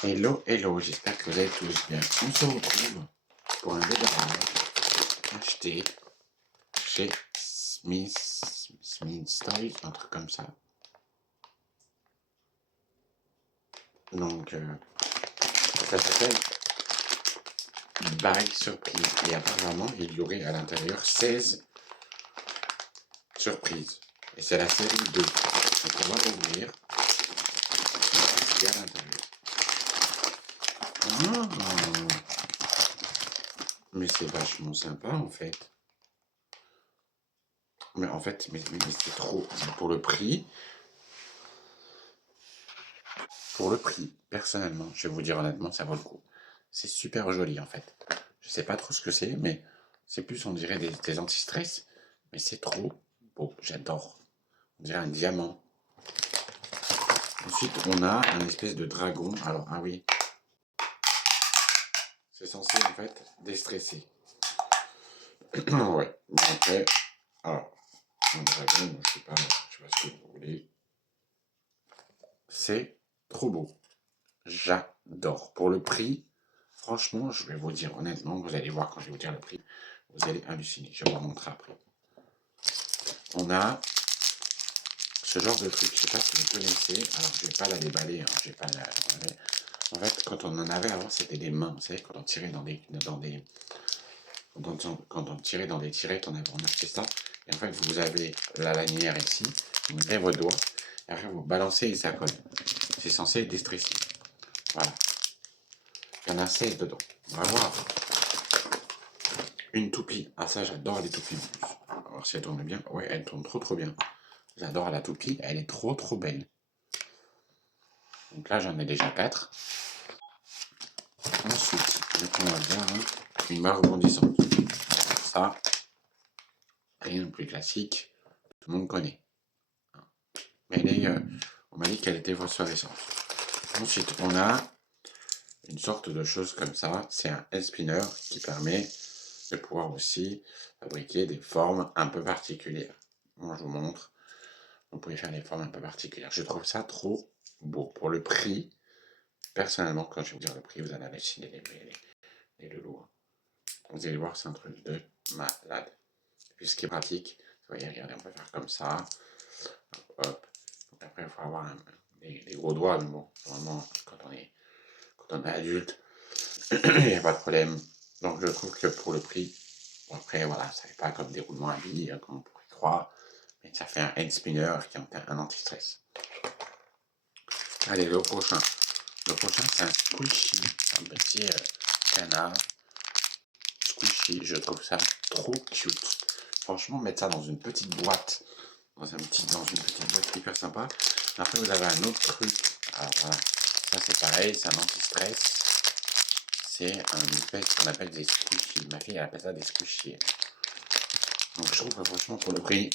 Hello, hello, j'espère que vous allez tous bien. On se retrouve pour un démarrage acheté chez Smith Toys, un truc comme ça. Donc, ça s'appelle Bag Surprise. Et apparemment, il y aurait à l'intérieur 16 surprises. Et c'est la série 2. Donc, on va ouvrir ce qu'il y a à l'intérieur. Mais c'est vachement sympa en fait. Mais en fait, mais c'est trop pour le prix. Pour le prix, personnellement, je vais vous dire honnêtement, ça vaut le coup. C'est super joli en fait. Je sais pas trop ce que c'est, mais c'est plus, on dirait, des anti-stress. Mais c'est trop beau, j'adore. On dirait un diamant. Ensuite, on a un espèce de dragon. Alors, ah oui, c'est censé en fait déstresser. Ouais, bon après, alors, un dragon, je sais pas ce que vous voulez. C'est trop beau. J'adore. Pour le prix, franchement, je vais vous dire honnêtement, vous allez voir quand je vais vous dire le prix, vous allez halluciner. Je vais vous montrer après. On a ce genre de truc, je sais pas si vous connaissez, alors je vais pas la déballer, hein, je vais pas la... En fait, quand on en avait avant, c'était des mains, vous savez, quand on tirait quand on tirait dans des tirettes, on achetait ça, et en fait, vous avez la lanière ici, vous mettez vos doigts, et après vous balancez et ça colle. C'est censé être déstressé. Voilà. Il y en a 16 dedans. On va voir. Une toupie. Ah ça, j'adore les toupies. On va voir si elle tourne bien. Ouais, elle tourne trop bien. J'adore la toupie. Elle est trop belle. Donc là, j'en ai déjà 4. Ensuite, on va voir une barre rebondissante. Ça, rien de plus classique. Tout le monde connaît. Mais elle est, on m'a dit qu'elle était phosphorescente. Ensuite, on a une sorte de chose comme ça. C'est un head spinner qui permet de pouvoir aussi fabriquer des formes un peu particulières. Moi, je vous montre. Vous pouvez faire des formes un peu particulières. Je trouve ça trop beau. Pour le prix, personnellement, quand je vais vous dire le prix, vous allez halluciner les loulous. Vous allez voir, c'est un truc de malade. Et puis ce qui est pratique, vous voyez, regardez, on peut faire comme ça. Hop. Donc après, il faut avoir des gros doigts, mais bon, normalement, quand on est adulte, il n'y a pas de problème. Donc je trouve que pour le prix, bon, après, voilà, ça n'est pas comme des roulements à billes, comme on pourrait croire, mais ça fait un head spinner qui est un anti-stress. Allez, le prochain. Le prochain, c'est un squishy, un petit canard squishy. Je trouve ça trop cute. Franchement, mettre ça dans une petite boîte, dans une petite boîte hyper sympa. Après, vous avez un autre truc. Alors voilà, ça c'est pareil, c'est un anti-stress. C'est une espèce qu'on appelle des squishies. Ma fille, elle appelle ça des squishies. Donc je trouve que franchement, pour le prix,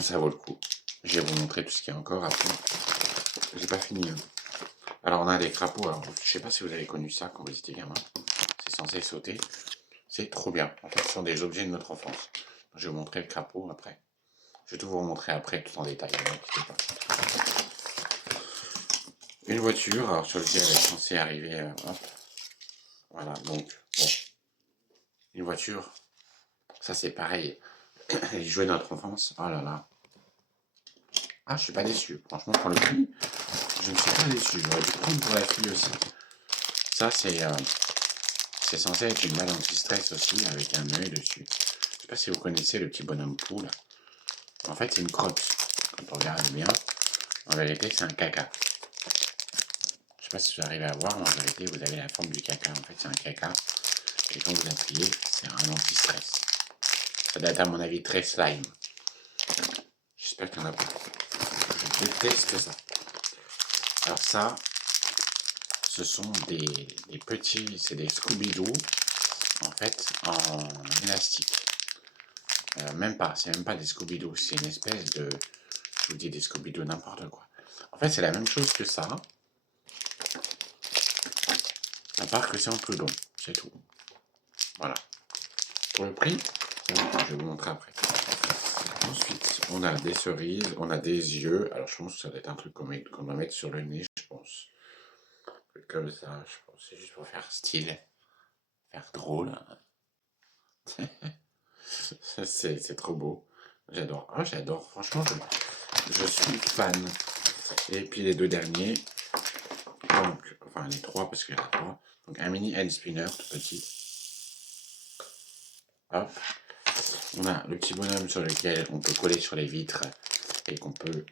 ça vaut le coup. Je vais vous montrer tout ce qu'il y a encore après. J'ai pas fini. Hein. Alors on a des crapauds, alors je sais pas si vous avez connu ça quand vous étiez gamin, c'est censé sauter, c'est trop bien, en fait ce sont des objets de notre enfance. Je vais vous montrer le crapaud après, je vais tout vous montrer après tout en détail, ne vous inquiétez pas. Une voiture, alors sur laquelle elle est censée arriver, hop, voilà, donc bon, une voiture, ça c'est pareil, les jouets de notre enfance, oh là là. Ah, je suis pas déçu, franchement pour le prix, je ne suis pas déçu, j'aurais dû prendre pour la fille aussi. Ça c'est censé être une balle anti-stress aussi, avec un œil dessus. Je sais pas si vous connaissez le petit bonhomme poule. En fait, c'est une crotte. Quand on regarde bien, en vérité, c'est un caca. Je sais pas si vous arrivez à voir, mais en vérité, vous avez la forme du caca. En fait, c'est un caca. Et quand vous appuyez, c'est un anti-stress. Ça doit être, à mon avis, très slime. J'espère qu'il n'y en a pas. Je déteste ça. Alors ça, ce sont des petits, c'est des Scooby-Doo, en fait, en élastique. Même pas, c'est même pas des Scooby-Doo, c'est une espèce de... Je vous dis des Scooby-Doo, n'importe quoi. En fait, c'est la même chose que ça, à part que c'est en plus long, c'est tout. Voilà. Pour le prix, je vais vous montrer après. Ensuite, on a des cerises, on a des yeux. Alors, je pense que ça doit être un truc qu'on va mettre sur le nez, je pense. Comme ça, je pense, c'est juste pour faire style, faire drôle. C'est trop beau. J'adore. Ah, j'adore. Franchement, je suis fan. Et puis les deux derniers. Donc, enfin les trois, parce qu'il y en a trois. Donc un mini hand spinner, tout petit. Hop. On a le petit bonhomme sur lequel on peut coller sur les vitres et qu'on peut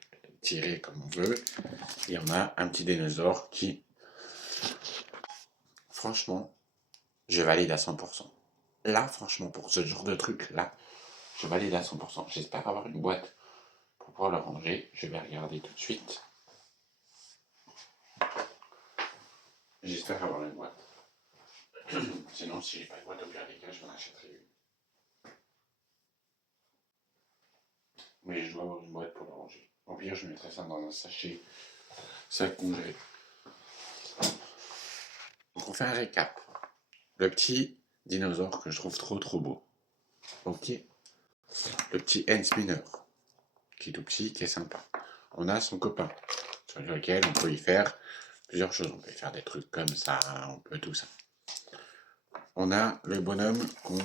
tirer comme on veut. Et on a un petit dinosaure qui, franchement, je valide à 100%. Là, franchement, pour ce genre de truc, là, je valide à 100%. J'espère avoir une boîte pour pouvoir le ranger. Je vais regarder tout de suite. J'espère avoir une boîte. Sinon, si j'ai pas de boîte, au pire des cas, je m'en achèterai une. Mais je dois avoir une boîte pour le ranger. Au pire, je mettrai ça dans un sachet. Ça congèle. Donc, on fait un récap. Le petit dinosaure que je trouve trop beau. Ok. Le petit hand spinner, qui est tout petit, qui est sympa. On a son copain, sur lequel on peut y faire plusieurs choses. On peut y faire des trucs comme ça, on peut tout ça. On a le bonhomme qu'on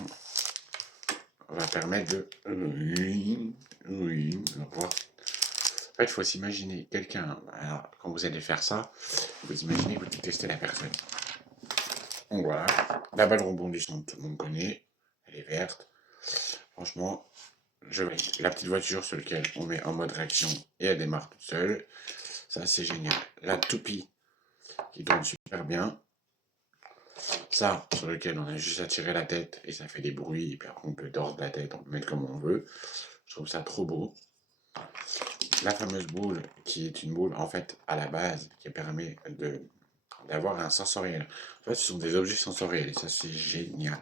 va permettre de... Oui, voir. En fait, il faut s'imaginer quelqu'un. Alors, quand vous allez faire ça, vous imaginez que vous testez la personne. Donc voilà, la balle rebondissante, tout le monde connaît. Elle est verte. Franchement, je valide. La petite voiture sur laquelle on met en mode réaction et elle démarre toute seule. Ça, c'est génial. La toupie qui tourne super bien. Ça, sur lequel on a juste à tirer la tête et ça fait des bruits. Et puis après, on peut tordre la tête, on peut mettre comme on veut. Je trouve ça trop beau. La fameuse boule, qui est une boule, en fait, à la base, qui permet d'avoir un sensoriel. En fait, ce sont des objets sensoriels et ça, c'est génial.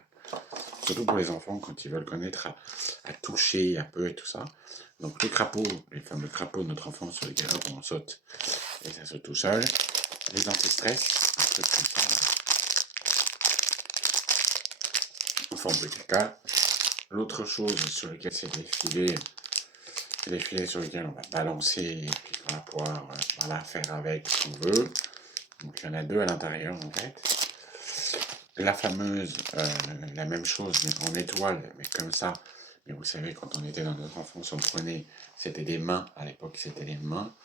Surtout pour les enfants, quand ils veulent connaître à toucher un peu et tout ça. Donc, les crapauds, les fameux crapauds de notre enfance sur lesquels on saute et ça saute tout seul. Les anti-stress, un truc comme ça, là, en forme de caca. L'autre chose sur laquelle c'est des filets sur lesquels on va balancer et puis on va pouvoir voilà, faire avec ce qu'on veut. Donc il y en a deux à l'intérieur en fait. La fameuse, la même chose mais en étoile, mais comme ça. Mais vous savez, quand on était dans notre enfance, on prenait, c'était des mains, à l'époque c'était des mains.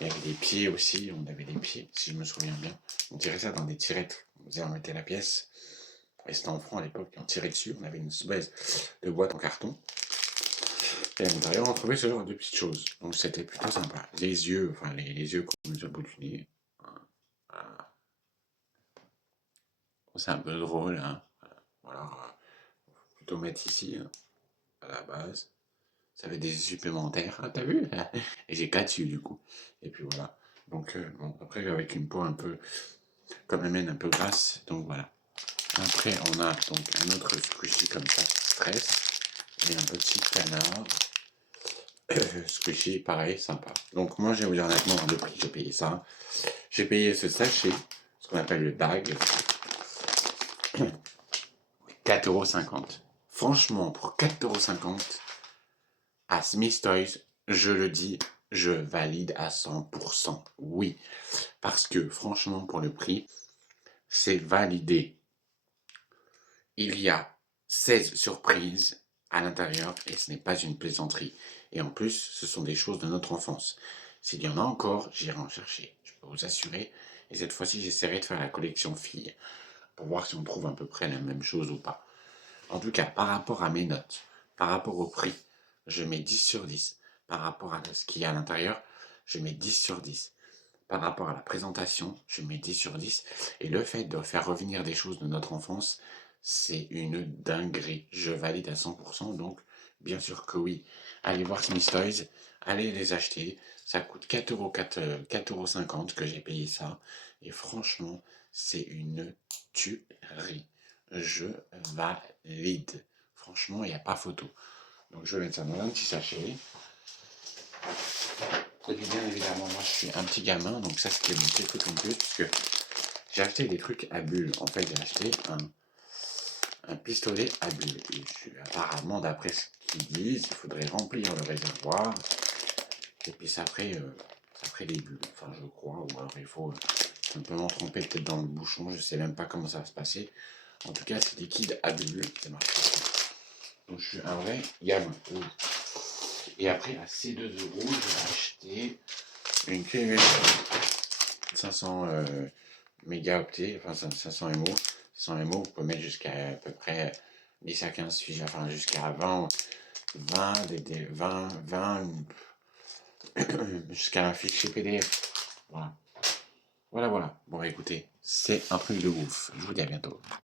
Il y avait des pieds aussi, on avait des pieds, si je me souviens bien. On tirait ça dans des tirettes. On mettait la pièce, et c'était en franc à l'époque, on tirait dessus, on avait une espèce de boîte en carton. Et à l'intérieur, on trouvait ce genre de petites choses. Donc c'était plutôt sympa. Les yeux, enfin les yeux qu'on met sur le bout du nez. Voilà. C'est un peu drôle, hein. Voilà. Plutôt mettre ici, hein, à la base. Ça fait des supplémentaires. Ah, t'as vu? Et j'ai 4 yeux du coup. Et puis voilà. Donc, bon, après, avec une peau un peu, comme la mienne, un peu grasse. Donc voilà. Après, on a donc un autre squishy comme ça, stress. Et un petit canard. Squishy, pareil, sympa. Donc moi, je vais vous dire honnêtement le prix, j'ai payé ça. J'ai payé ce sachet, ce qu'on appelle le bag, 4,50 €. Franchement, pour 4,50 € à Smith Toys, je le dis, je valide à 100%. Oui, parce que franchement, pour le prix, c'est validé. Il y a 16 surprises à l'intérieur et ce n'est pas une plaisanterie. Et en plus, ce sont des choses de notre enfance. S'il y en a encore, j'irai en chercher, je peux vous assurer. Et cette fois-ci, j'essaierai de faire la collection filles pour voir si on trouve à peu près la même chose ou pas. En tout cas, par rapport à mes notes, par rapport au prix, je mets 10 sur 10. Par rapport à ce qu'il y a à l'intérieur, je mets 10 sur 10. Par rapport à la présentation, je mets 10 sur 10. Et le fait de faire revenir des choses de notre enfance, c'est une dinguerie. Je valide à 100%, donc bien sûr que oui. Allez voir Smith Toys, allez les acheter. Ça coûte 4,50 € que j'ai payé ça. Et franchement, c'est une tuerie. Je valide. Franchement, il n'y a pas photo. Donc je vais mettre ça dans un petit sachet. Et puis bien évidemment, moi je suis un petit gamin, donc ça c'était mon petit truc en plus, puisque j'ai acheté des trucs à bulles. En fait, j'ai acheté un pistolet à bulles. Et apparemment, d'après ce qu'ils disent, il faudrait remplir le réservoir. Et puis ça ferait des bulles. Enfin, je crois. Ou alors il faut simplement trompé peut-être dans le bouchon, je sais même pas comment ça va se passer. En tout cas, c'est liquide à bulles, c'est marqué. Donc je suis un vrai gamin. Et après, à ces 2 euros, je vais acheter une clé USB 500 mégaoctets, enfin 500 MO. 500 MO, vous pouvez mettre jusqu'à à peu près 10 à 15 fichiers, enfin jusqu'à 20, jusqu'à un fichier PDF. Voilà. Voilà. Bon, écoutez, c'est un truc de ouf. Je vous dis à bientôt.